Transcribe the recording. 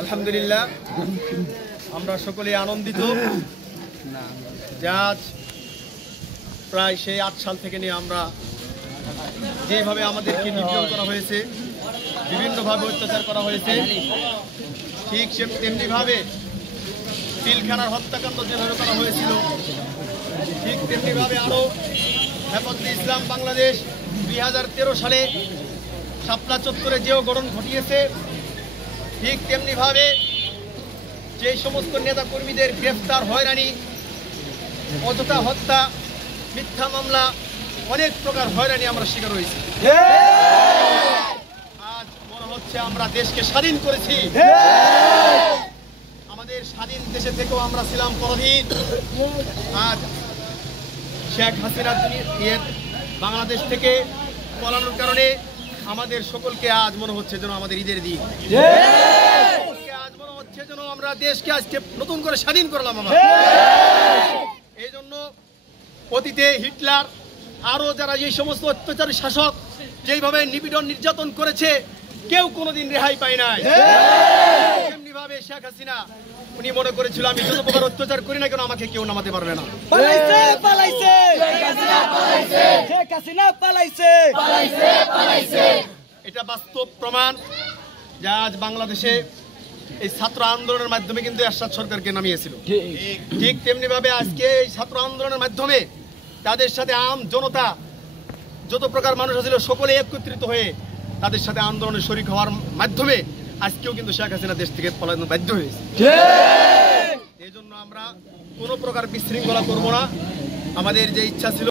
আলহামদুলিল্লাহ আমরা সকলে আনন্দিত যে আজ প্রায় সেই ৮ সাল থেকে নিয়ে আমরা যেভাবে আমাদেরকে নিপীড়ন করা হয়েছে, বিভিন্নভাবে অত্যাচার করা হয়েছে, ঠিক তেমনিভাবে পিলখানার হত্যাকাণ্ড যেভাবে করা হয়েছিল, ঠিক তেমনিভাবে আরও হেফাজতে ইসলাম বাংলাদেশ 2013 সালে শাপলা চত্বরে যেও গঠন ঘটিয়েছে, ঠিক তেমনিভাবে যে সমস্ত নেতা কর্মীদের গ্রেফতার, হয়রানি, অযথা হত্যা, মিথ্যা মামলা, অনেক প্রকার হয়রানি আমরা শিকার হয়েছি। আজ মনে হচ্ছে আমরা দেশকে স্বাধীন করেছি। আমাদের স্বাধীন দেশে থেকেও আমরা ছিলাম পরাধীন। আজ শেখ হাসিনার বাংলাদেশ থেকে পলানোর কারণে আমাদের সকলকে আজ মনে হচ্ছে যেন আমাদের ঈদের দিন। আজ মনে হচ্ছে যেন আমরা দেশকে আজকে নতুন করে স্বাধীন করলাম। আমরা এই জন্য অতীতে হিটলার আরো যারা এই সমস্ত অত্যাচারী শাসক যেইভাবে নিপীড়ন নির্যাতন করেছে, কেউ কোনোদিন রেহাই পায় নাই। এমনিভাবে শেখ হাসিনা উনি মনে করেছিল আমি যত প্রকার অত্যাচার করি না কেন আমাকে কেউ নামাতে পারবে না। এটা বাস্তব প্রমাণ যে আজ বাংলাদেশে এই ছাত্র আন্দোলনের মাধ্যমে কিন্তু এরশাদ সরকারকে নামিয়েছিল। ঠিক তেমনি ভাবে আজকে এই ছাত্র আন্দোলনের মাধ্যমে তাদের সাথে আম জনতা যত প্রকার মানুষ ছিল সকলে একত্রিত হয়ে তাদের সাথে আন্দোলনে শরীক হওয়ার মাধ্যমে আজকেও কিন্তু শেখ হাসিনা দেশ থেকে পলায়ন বাধ্য হয়েছে। এই জন্য আমরা কোনো প্রকার বিশৃঙ্খলা করবো না। আমাদের যে ইচ্ছা ছিল